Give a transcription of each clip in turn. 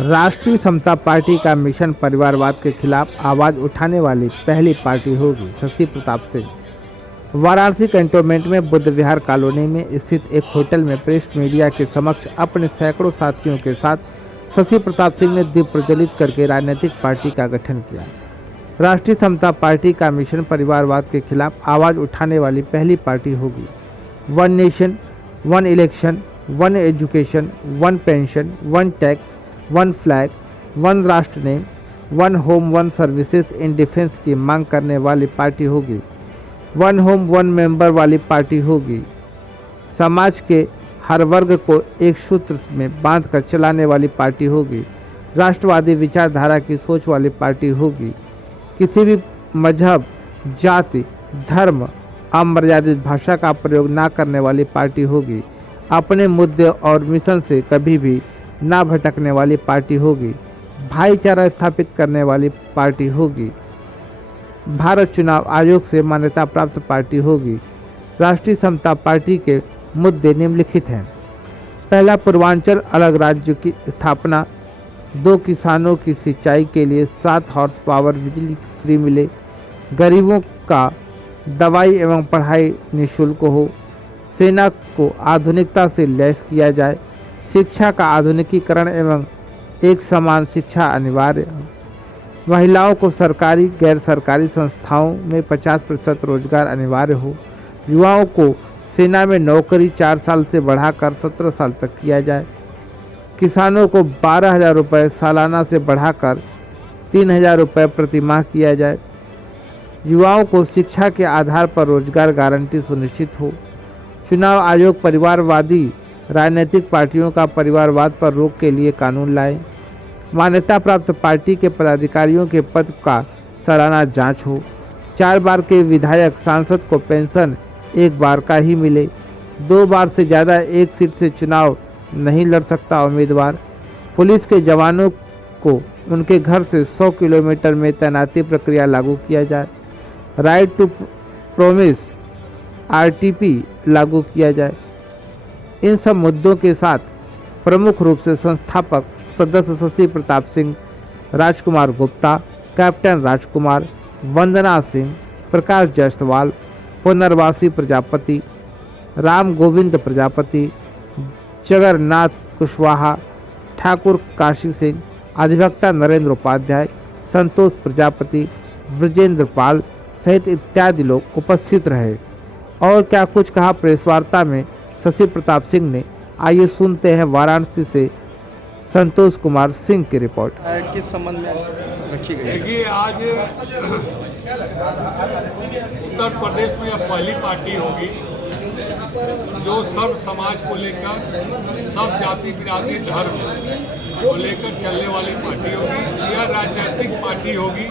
राष्ट्रीय समता पार्टी का मिशन परिवारवाद के खिलाफ आवाज उठाने वाली पहली पार्टी होगी। शशि प्रताप सिंह वाराणसी कैंटोनमेंट में बुद्ध विहार कॉलोनी में स्थित एक होटल में प्रेस मीडिया के समक्ष अपने सैकड़ों साथियों के साथ शशि प्रताप सिंह ने दीप प्रज्वलित करके राजनीतिक पार्टी का गठन किया। राष्ट्रीय समता पार्टी का मिशन परिवारवाद के खिलाफ आवाज उठाने वाली पहली पार्टी होगी। One nation, one election, one education, one pension, one tax, one flag, one राष्ट्र name, one home, one services in defence की मांग करने वाली पार्टी होगी। वन होम वन मेंबर वाली पार्टी होगी। समाज के हर वर्ग को एक सूत्र में बांधकर चलाने वाली पार्टी होगी। राष्ट्रवादी विचारधारा की सोच वाली पार्टी होगी। किसी भी मजहब, जाति, धर्म, अमर्यादित भाषा का प्रयोग ना करने वाली पार्टी होगी। अपने मुद्दे और मिशन से कभी भी ना भटकने वाली पार्टी होगी। भाईचारा स्थापित करने वाली पार्टी होगी। भारत चुनाव आयोग से मान्यता प्राप्त पार्टी होगी। राष्ट्रीय समता पार्टी के मुद्दे निम्नलिखित हैं। पहला, पूर्वांचल अलग राज्य की स्थापना। 2, किसानों की सिंचाई के लिए 7 हॉर्स पावर बिजली फ्री मिले। गरीबों का दवाई एवं पढ़ाई निःशुल्क हो। सेना को आधुनिकता से लैस किया जाए। शिक्षा का आधुनिकीकरण एवं एक समान शिक्षा अनिवार्य। महिलाओं को सरकारी गैर सरकारी संस्थाओं में 50% रोजगार अनिवार्य हो। युवाओं को सेना में नौकरी 4 साल से बढ़ाकर 17 साल तक किया जाए। किसानों को 12,000 रुपये सालाना से बढ़ाकर 3,000 रुपये प्रति माह किया जाए। युवाओं को शिक्षा के आधार पर रोजगार गारंटी सुनिश्चित हो। चुनाव आयोग परिवारवादी राजनीतिक पार्टियों का परिवारवाद पर रोक के लिए कानून लाए। मान्यता प्राप्त पार्टी के पदाधिकारियों के पद का सालाना जांच हो। 4 बार के विधायक सांसद को पेंशन 1 बार का ही मिले। 2 बार से ज़्यादा एक सीट से चुनाव नहीं लड़ सकता उम्मीदवार। पुलिस के जवानों को उनके घर से 100 किलोमीटर में तैनाती प्रक्रिया लागू किया जाए। राइट टू प्रोमिस RTP लागू किया जाए। इन सब मुद्दों के साथ प्रमुख रूप से संस्थापक सदस्य शशि प्रताप सिंह, राजकुमार गुप्ता, कैप्टन राजकुमार, वंदना सिंह, प्रकाश जायसवाल, पुनर्वासी प्रजापति, राम गोविंद प्रजापति, जगन्नाथ कुशवाहा, ठाकुर काशी सिंह, अधिवक्ता नरेंद्र उपाध्याय, संतोष प्रजापति, ब्रजेंद्र पाल सहित इत्यादि लोग उपस्थित रहे। और क्या कुछ कहा प्रेस वार्ता में शशि प्रताप सिंह ने। आइए सुनते हैं वाराणसी से संतोष कुमार सिंह की रिपोर्ट। किस संबंध में रखी गई? देखिए, आज उत्तर प्रदेश में अब पहली पार्टी होगी जो सब समाज को लेकर, सब जाति बिरादरी धर्म को लेकर चलने वाली पार्टी होगी। यह राजनीतिक पार्टी होगी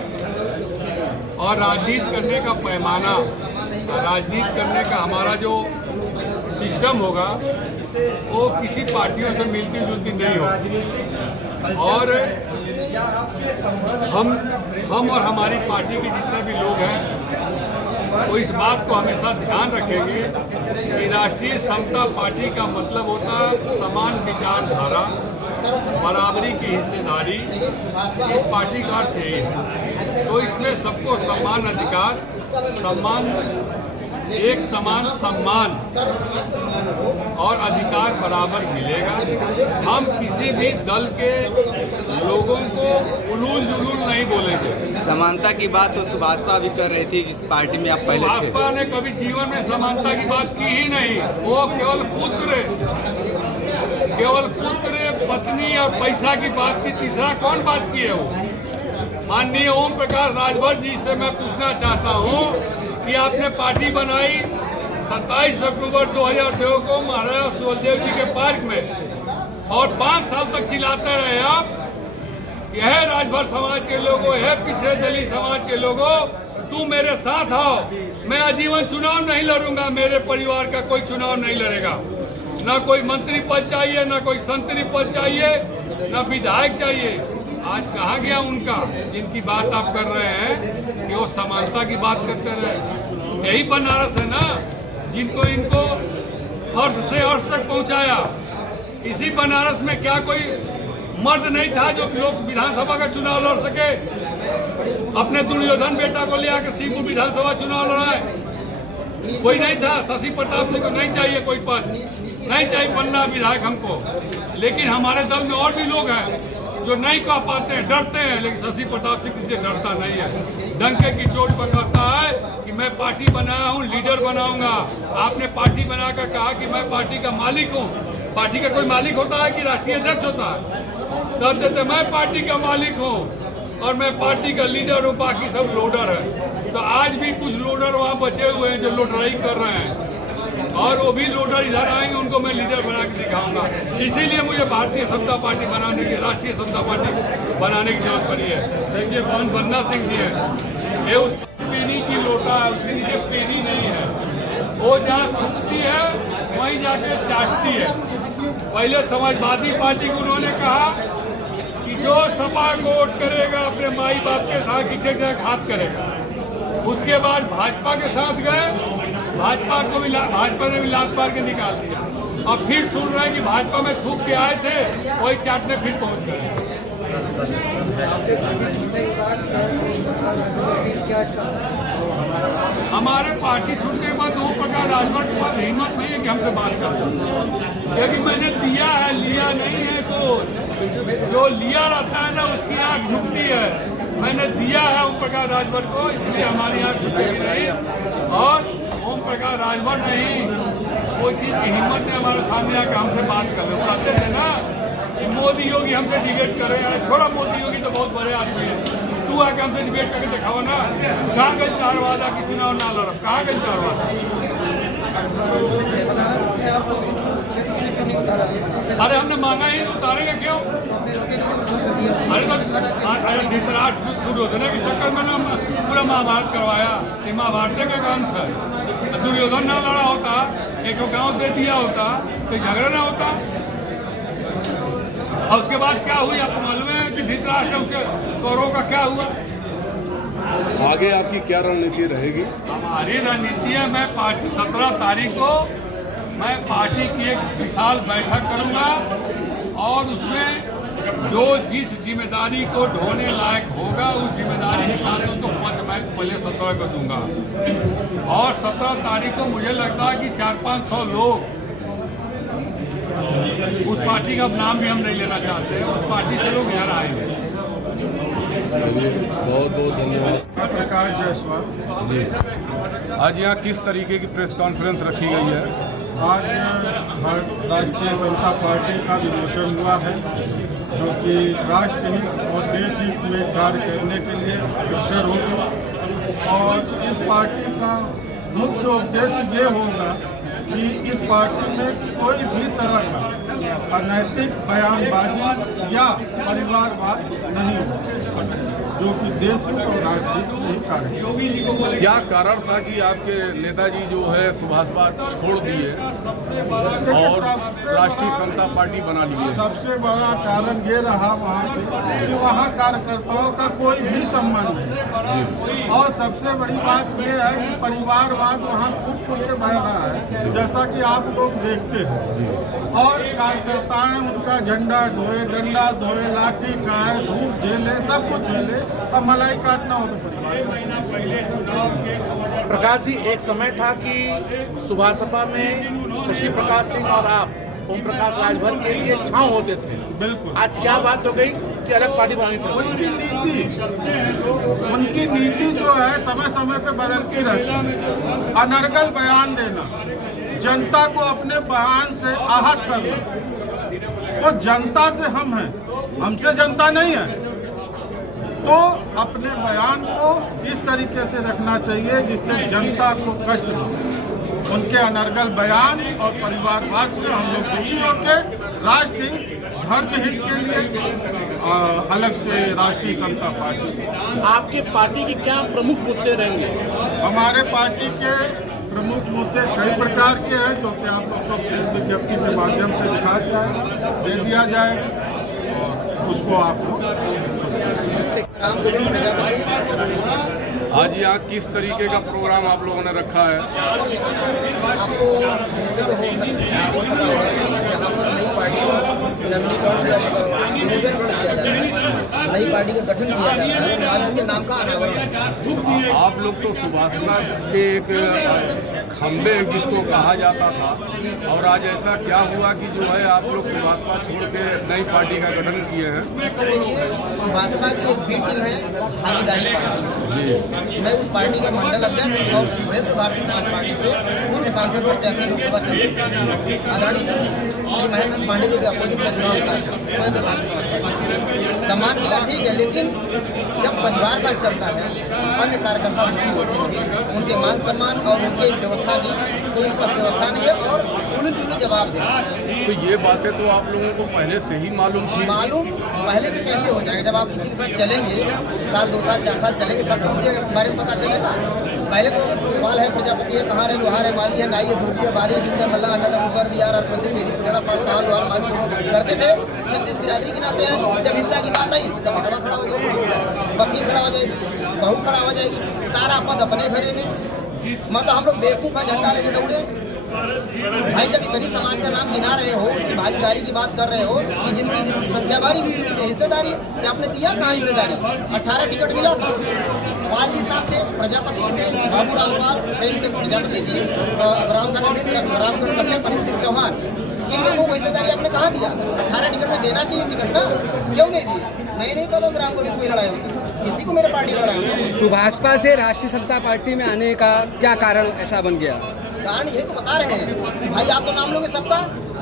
और राजनीति करने का पैमाना, राजनीति करने का हमारा जो सिस्टम होगा वो किसी पार्टियों से मिलती जुलती नहीं होगी। और हम और हमारी पार्टी के जितने भी लोग हैं वो इस बात को हमेशा ध्यान रखेंगे कि राष्ट्रीय समता पार्टी का मतलब होता है समान विचारधारा, बराबरी की हिस्सेदारी। इस पार्टी का अर्थ यही है। तो इसमें सबको समान अधिकार, सम्मान, एक समान सम्मान और अधिकार बराबर मिलेगा। हम किसी भी दल के लोगों को उलूल जुलूल नहीं बोलेंगे। समानता की बात तो सुभाषपा भी कर रही थी जिस पार्टी में आप पहले थे। सुभाषपा ने कभी जीवन में समानता की बात की ही नहीं। वो केवल पुत्र, पत्नी और पैसा की बात की। तीसरा कौन बात की है? वो माननीय ओम प्रकाश राजभर जी से मैं पूछना चाहता हूँ कि आपने पार्टी बनाई 27 अक्टूबर 2002 को महाराजा सुहेलदेव जी के पार्क में और 5 साल तक चिल्लाते रहे आप, यह राजभर समाज के लोगों, यह पिछड़े दलित समाज के लोगों, तू मेरे साथ आओ, मैं आजीवन चुनाव नहीं लड़ूंगा, मेरे परिवार का कोई चुनाव नहीं लड़ेगा। ना कोई मंत्री पद चाहिए, ना कोई संतरी पद चाहिए, ना विधायक चाहिए। आज कहाँ गया उनका जिनकी बात आप कर रहे हैं कि वो समानता की बात करते रहे? यही बनारस है ना जिनको इनको फर्श से अर्श तक पहुंचाया। इसी बनारस में क्या कोई मर्द नहीं था जो लोक विधानसभा का चुनाव लड़ सके। अपने दुर्योधन बेटा को ले आकर सीपू विधानसभा चुनाव लड़ाए, कोई नहीं था। शशि प्रताप सिंह को नहीं चाहिए कोई पद, नहीं चाहिए बनना विधायक हमको। लेकिन हमारे दल में और भी लोग हैं जो नहीं कह पाते हैं, डरते हैं, लेकिन शशि प्रताप सिंह किसी डरता नहीं है। डंके की चोट पर कहता है कि मैं पार्टी बनाया हूँ, लीडर बनाऊंगा। आपने पार्टी बनाकर कहा कि मैं पार्टी का मालिक हूँ। पार्टी का कोई मालिक होता है कि राष्ट्रीय अध्यक्ष होता है? तब देते मैं पार्टी का मालिक हूँ और मैं पार्टी का लीडर हूँ, बाकी सब लोडर है। तो आज भी कुछ लोडर वहाँ बचे हुए हैं जो लोडराई कर रहे हैं, और वो भी लोडर इधर आएंगे, उनको मैं लीडर बना के दिखाऊंगा। इसीलिए मुझे भारतीय समता पार्टी बनाने की, राष्ट्रीय समता पार्टी बनाने की जरूरत पड़ी है। देखिए कौन बन्ना सिंह जी है, ये उस पेनी की लोटा है, उसके नीचे पेनी नहीं है। वो जहाँ थूकती है वहीं जाके चाटती है। पहले समाजवादी पार्टी को उन्होंने कहा कि जो सपा को वोट करेगा अपने माई बाप के साथ किसी जगह हाथ करेगा। उसके बाद भाजपा के साथ गए, भाजपा ने भी लात मार के निकाल दिया। अब फिर सुन रहे हैं कि भाजपा में थूक के आए थे, वही चाटने फिर पहुंच गए। हमारे पार्टी छूटने के बाद ओम प्रकाश राजभर के पास हिम्मत नहीं है कि हमसे बात कर दो, क्योंकि मैंने दिया है, लिया नहीं है। को जो लिया रहता है ना उसकी आँख झुकती है। मैंने दिया है ओम प्रकाश राजभर को, इसलिए हमारी आँख झुकेगी नहीं। और ओम प्रकाश राजभर नहीं, कोई चीज़ की हिम्मत ने हमारे सामने आकर हमसे बात कर लो। कहते थे ना कि मोदी योगी हमसे डिबेट कर रहे हैं। छोड़ा, मोदी योगी तो बहुत बड़े आदमी है, तू आके हमसे डिबेट करके दिखाओ ना। कहाँ गई चार वादा की चुनाव ना लड़ा, कहाँ गई चार वादा? अरे हमने मांगा ही तो उतारेंगे क्यों? अरे तो धृतराष्ट्र दुर्योधन के चक्कर में ना पूरा महाभारत करवाया। ये महाभारत का अंश है। दुर्योधन ना लड़ा होता, एक गांव दे दिया होता, तो झगड़ा ना होता। और उसके बाद क्या हुई आपको मालूम है कि धृतराष्ट्र उसके कौरवों का क्या हुआ? आगे आपकी क्या रणनीति रहेगी? हमारी रणनीति है, मैं 17 तारीख को मैं पार्टी की एक विशाल बैठक करूंगा और उसमें जो जिस जिम्मेदारी को ढोने लायक होगा उस जिम्मेदारी के साथ उसको पद मैं पहले 17 को दूंगा। और 17 तारीख को मुझे लगता है कि 400-500 लोग, उस पार्टी का नाम भी हम नहीं लेना चाहते हैं, उस पार्टी से लोग इधर आएंगे। बहुत बहुत धन्यवाद। प्रकाश जायसवाल जी, आज यहाँ किस तरीके की प्रेस कॉन्फ्रेंस रखी गई है? आज राष्ट्रीय समता पार्टी का विमोचन हुआ है, क्योंकि राष्ट्र हित और देश हित में कार्य करने के लिए अग्रसर होगी। और इस पार्टी का मुख्य उद्देश्य ये होगा कि इस पार्टी में कोई भी तरह का अनैतिक बयानबाजी या परिवारवाद नहीं होगा, जो कि देश और राष्ट्र में कार्य। क्या कारण था कि आपके नेताजी जो है सुभाषवाद छोड़ दिए और राष्ट्रीय समता पार्टी बना ली? सबसे बड़ा कारण ये रहा वहाँ पे कि वहाँ कार्यकर्ताओं का कोई भी सम्मान नहीं। और सबसे बड़ी बात ये है कि परिवारवाद वहाँ फूट फूट के बह रहा है, जैसा कि आप लोग देखते हैं। और कार्यकर्ताएं उनका झंडा ढोए, डंडा धोए, लाठी खाए, धूप झेले, सब कुछ झेले, और मलाई काटना हो तो परिवार। प्रकाश जी, एक समय था कि सुभाषपा में शशि प्रकाश सिंह और आप ओम प्रकाश राजभर के लिए छांव होते थे। बिल्कुल। आज क्या बात हो गई कि अलग पार्टी बनानी पड़ी? उनकी नीति जो है समय समय पे बदलती रहती है। अनर्गल बयान देना, जनता को अपने बयान से आहत करना, तो जनता से हम हैं, हमसे जनता नहीं है। तो अपने बयान को इस तरीके से रखना चाहिए जिससे जनता को कष्ट न हो। उनके अनर्गल बयान और परिवारवाद से हम लोग दुखी होकर राष्ट्रीय धर्म हित के लिए अलग से राष्ट्रीय समता पार्टी से। आपके पार्टी के क्या प्रमुख मुद्दे रहेंगे? हमारे पार्टी के प्रमुख मुद्दे कई प्रकार के हैं, जो कि आप लोग को प्रेस विज्ञप्ति के माध्यम से दिखाया जाएगा, दे दिया जाएगा और उसको आप लोग। आज यहाँ किस तरीके का प्रोग्राम आप लोगों ने रखा है? आपको हो सकता है यहाँ पर नई पार्टी नवीनीकरण किया जाएगा, विमोचन किया जाएगा, नई पार्टी का गठन किया जाएगा और आज उसके नाम का अनावरण। आप लोग तो सुभाषपा के एक खंबे जिसको कहा जाता था, और आज ऐसा क्या हुआ कि जो है आप लोग सुभाषपा छोड़ के नई पार्टी का गठन किए हैं? देखिए, सुभाषपा की एक बी टीम है भागीदारी पार्टी। मैं उस पार्टी का मंडल अध्यक्ष और सुहेल तो भारतीय समाज पार्टी से पूर्व सांसद प्रत्याशी लोकसभा क्षेत्र आदरणीय श्री महेंद्र पांडे जी के अपोजिट में चुनाव लड़ा सुहेल तो भारतीय समाज पार्टी। सम्मान मिला ठीक है, लेकिन जब परिवार का चलता है, अन्य कार्यकर्ता दुखी होते हैं, उनके मान सम्मान और उनके व्यवस्था की कोई व्यवस्था नहीं है और उन्हें जवाब दें। तो ये बातें तो आप लोगों को पहले से ही मालूम थी? मालूम पहले से कैसे हो जाएगा? जब आप किसी के साथ चलेंगे, साल 2 साल 4 साल चलेंगे, तब तो उसके बारे में पता चलेगा। पहले तो पाल है, प्रजापति है, कहाँ है, लोहार है, माली है, नाई है, धोती है, बारी है, बिंदर मल्ला, अन्ना मुसर बिहार और पंचे डेली पुजड़ा पाल कहाँ लोहार माली दोनों करते थे। 36 बिरादरी के नाते हैं। जब हिस्सा की बात आई तब बटवा खड़ा हो जाएगी, बकरी खड़ा हो जाएगी, बहू खड़ा हो जाएगी, सारा पद अपने घरे में। मतलब हम लोग बेवकूफ़ है, झंडा लेके दौड़े। भाई जब इतनी समाज का नाम गिना रहे हो, उसकी भागीदारी की बात कर रहे हो कि जिनकी संख्या बारी, उसकी हिस्सेदारी कि आपने दिया कहाँ हिस्सेदारी? 18 टिकट मिला था, पाल जी साथ थे, प्रजापति थे, बाबू रामपाल, प्रेमचंद प्रजापति जी, रामसागर बिंद्र, रामकुंड कश्यप, अनिल सिंह चौहान, इन लोगों को हिस्सेदारी आपने कहाँ दिया? 18 टिकट में देना चाहिए टिकट ना, क्यों नहीं दिए? मैं नहीं कहता राम गोविंद कोई लड़ाई होती, किसी को मेरे पार्टी लड़ाई होती। सुभाषपा से राष्ट्रीय समता पार्टी में आने का क्या कारण ऐसा बन गया? कारण यही तो बता रहे हैं कि भाई आप तो नाम लोगे सबका,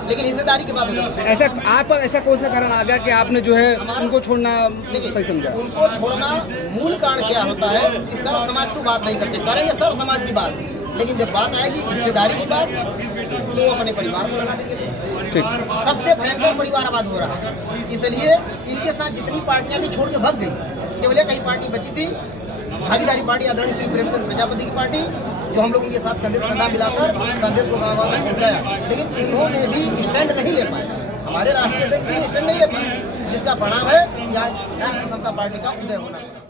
लेकिन हिस्सेदारी की बात हो जाती है। ऐसा आप पर ऐसा कौन सा कारण आ गया कि आपने जो है उनको छोड़ना सही समझा? उनको छोड़ना मूल कारण क्या होता है? इस तरह समाज को बात नहीं करते, करेंगे सर समाज की बात, लेकिन जब बात आएगी हिस्सेदारी की बात तो अपने परिवार को लगा देंगे। ठीक, सबसे भयंकर परिवारवाद हो रहा है, इसलिए इनके साथ जितनी पार्टियां थी छोड़ के भाग गई। केवल कई पार्टी बची थी, भागीदारी पार्टी आदरणीय श्री प्रेमचंद प्रजापति की पार्टी, जो हम लोग उनके साथ कंधे से कंधा मिलाकर संदेश को गाँव तक पहुँचाया, लेकिन उन्होंने भी स्टैंड नहीं ले पाए। हमारे राष्ट्रीय अध्यक्ष भी स्टैंड नहीं ले पाए, जिसका परिणाम है कि आज राष्ट्रीय समता पार्टी का उदय होना है।